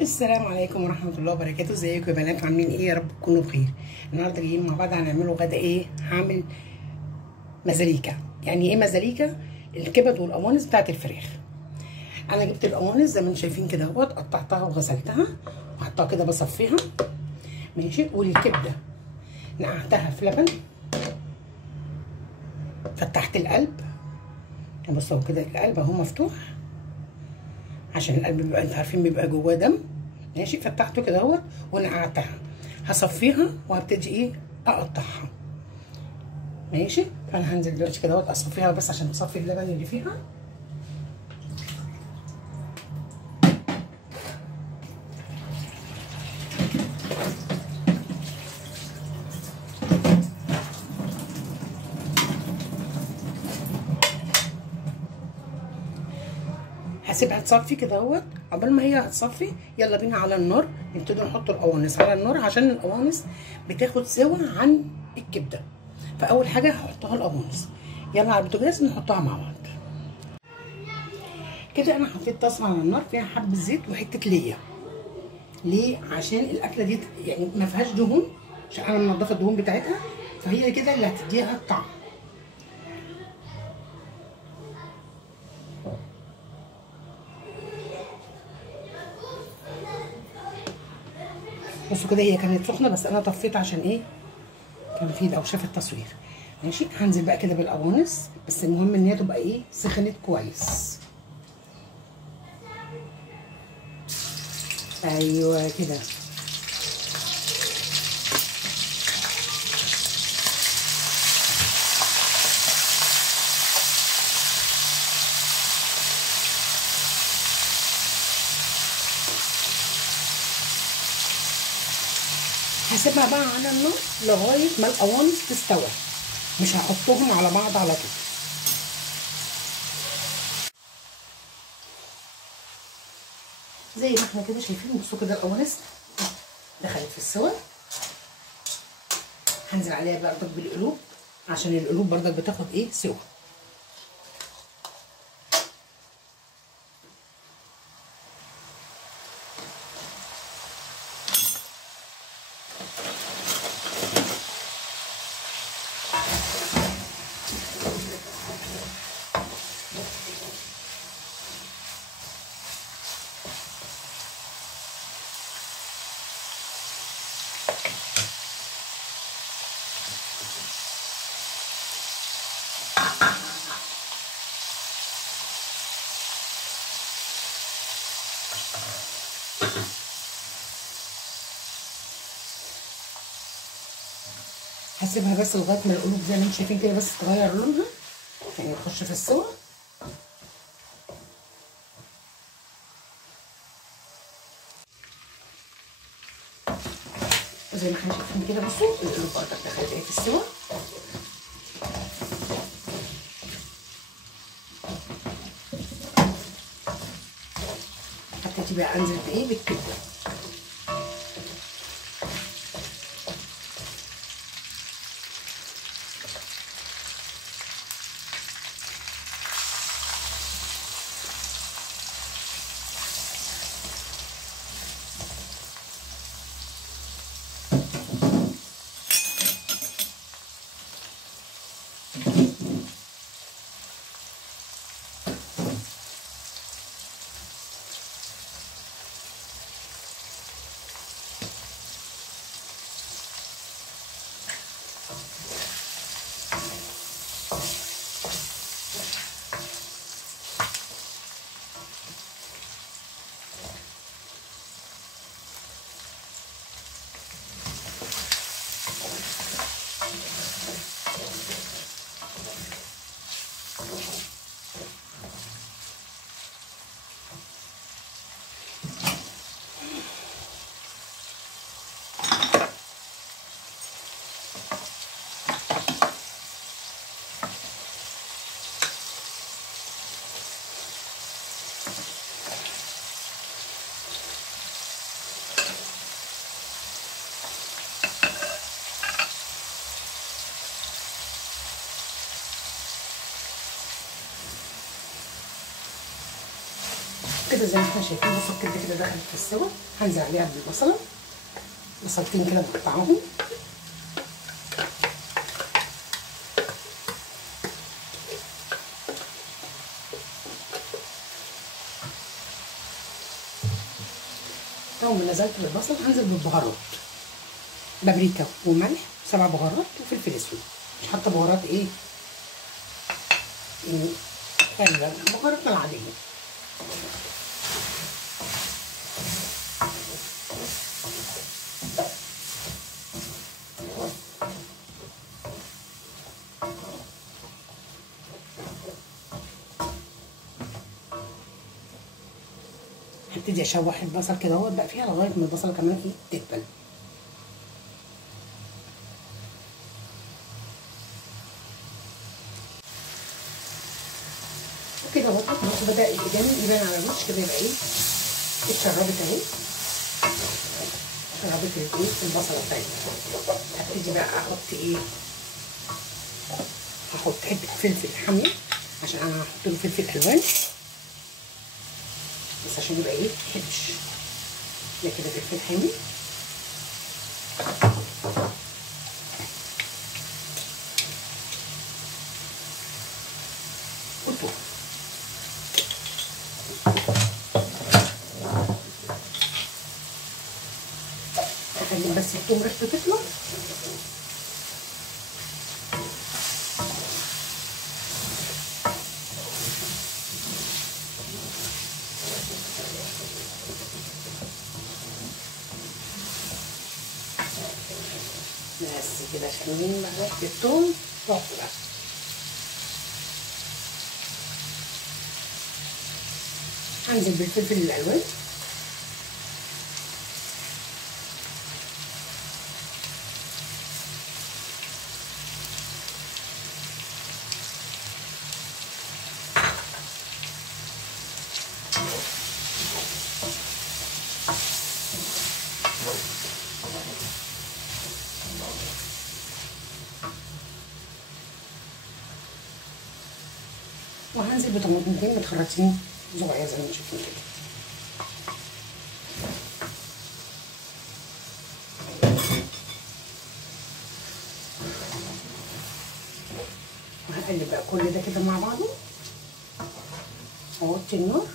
السلام عليكم ورحمة الله وبركاته. ازيكم يا بنات؟ عاملين ايه؟ يا رب تكونوا بخير. النهارده جايين مع بعض هنعمله غدا ايه؟ هعمل مزاليكا. يعني ايه مزاليكا؟ الكبد والقوانص بتاعت الفراخ. انا جبت القوانص زي ما انتم شايفين كده اهوت، قطعتها وغسلتها وحطها كده بصفيها ماشي. والكبده نقعتها في لبن، فتحت القلب. بصوا كده القلب اهو مفتوح، عشان القلب بيبقى انتوا عارفين بيبقى جواه دم ماشي. فتحته كده اهوت ونقعتها، هصفيها وهبتدي ايه؟ اقطعها ماشي. فانا هنزل دلوقتي كده اهوت اصفيها بس عشان اصفي اللبن اللي فيها. هسيبها تصفي كده اهوت. عقبال ما هي هتصفي يلا بينا على النار نبتدي نحط القوانص على النار، عشان القوانص بتاخد سوا عن الكبده. فاول حاجه هحطها القوانص. يلا على البوتاجاز نحطها مع بعض كده. انا حطيت طاسه على النار فيها حبه زيت وحته ليا. ليه؟ عشان الاكله دي يعني ما فيهاش دهون، عشان انا منضفه الدهون بتاعتها، فهي كده اللي هتديها الطعم. بصوا كده هي كانت سخنه بس انا طفيت عشان ايه؟ كان في دوشه في التصوير ماشي. هنزل بقى كده بالقوانص، بس المهم ان هي تبقى ايه؟ سخنت كويس. ايوه كده. هسيبها بقى على النار لغايه ما القوانص تستوي، مش هحطهم على بعض على طول. زي ما احنا كده شايفين، بصوا كده القوانص دخلت في السوا. هنزل عليها بردك بالقلوب، عشان القلوب بردك بتاخد ايه؟ سوا. هسيبها بس لغايه ما القلوب زي ما انتم شايفين كده بس تغير لونها، يعني تخش في السوا. وزي ما احنا شايفين كده بصوا القلوب برضك دخلت ايه؟ في السوا. هبتدي بقى انزل بايه؟ بالكبده. كده زي ما احنا شايفين، بصوا الكبده كده دخلت في السوا. هنزل عليها بالبصله، بصلتين كده مقطعاهم. اول ما نزلت بالبصل هنزل بالبهارات، بابريكا وملح و7 بهارات وفلفل اسود. مش حاطه بهارات ايه يعني بهاراتنا العاديه. هبتدي اشوح البصل كده اهوت بقى فيها لغايه ما البصله كمان ايه تدبل. وكده اهوت بصوا بدا قدامي يبان على الوش كده، يبقى ايه اتشربت اهي، شربت الايه البصله بتاعتي. هبتدي بقى احط ايه، هحط حته فلفل حاميه عشان انا هحط له فلفل الوان بس عشان يبقى ايه حبش. ده كده فلفل حامي وثوم. هخلي بس الثوم ريحته تطلع. بس كده شامين بقى ريحه الثوم تحفه. هنزل بالفلفل الالوان، وهنزل بطماطمتين متخرطين صغير زي ما شايفين كده. وهقلب بقى كل ده كده مع بعضه، اوطي النار،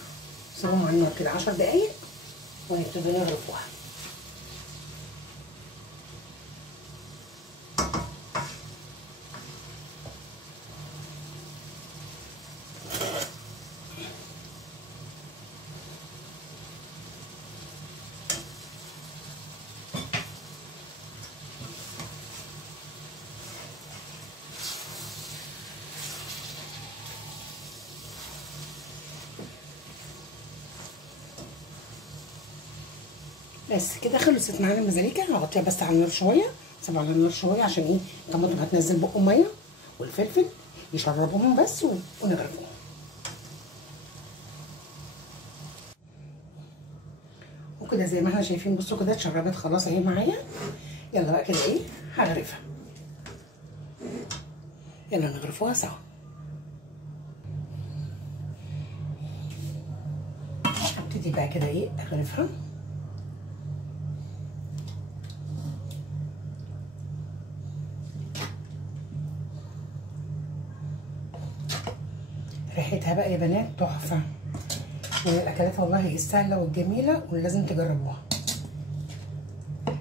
سيبهم على النار كده 10 دقايق ونبتدي نغرفوها. بس كده خلصت معانا المزاليكا. هغطيها بس على النار شويه، سيبها على النار شويه عشان ايه الطماطم هتنزل بقهم ميه والفلفل يشربوهم بس ونغرفوهم. وكده زي ما احنا شايفين بصوا كده اتشربت خلاص اهي معايا. يلا بقى كده ايه هغرفها، يلا نغرفوها سوا. هبتدي بقى كده ايه اغرفها. ريحتها بقى يا بنات تحفه، من الاكلات والله السهله والجميله واللي لازم تجربوها.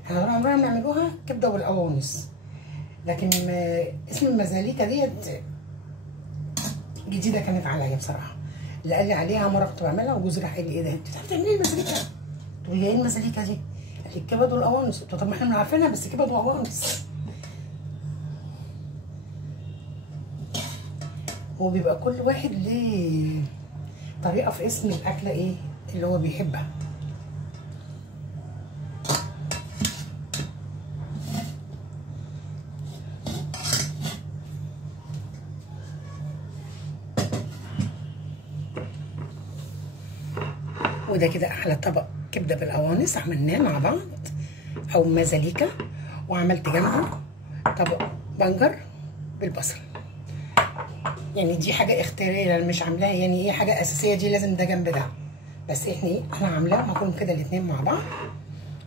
احنا طول عمرنا بنعملوها كبده والقوانص، لكن اسم المزاليكا ديت جديده كانت عليا بصراحه. اللي قال لي عليها مره كنت بعملها وجوزي راح قال لي ايه ده انت بتعرفي تعملي ايه المزاليكا؟ قلت له هي ايه المزاليكا دي؟ قال لي الكبد والقوانص. قلت له طب ما احنا عارفينها بس كبد وقوانص. هو بيبقى كل واحد ليه طريقه في اسم الاكله ايه اللي هو بيحبها. وده كده احلى طبق كبده بالقوانص عملناه مع بعض او مزاليكا، وعملت جنبه طبق بنجر بالبصل. يعني دي حاجه اختياريه انا مش عاملاها، يعني ايه حاجه اساسيه دي لازم ده جنب ده. بس احنا ايه، انا عاملاه معاكم كده الاثنين مع بعض.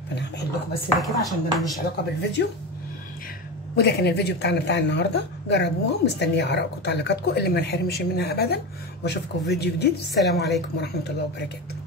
فانا هبعد لكم بس ده كده عشان ده ملوش علاقه بالفيديو. وده كان الفيديو بتاع النهارده، جربوها، مستنيه ارائكم وتعليقاتكم اللي ما نحرمش منها ابدا. واشوفكم في فيديو جديد. السلام عليكم ورحمه الله وبركاته.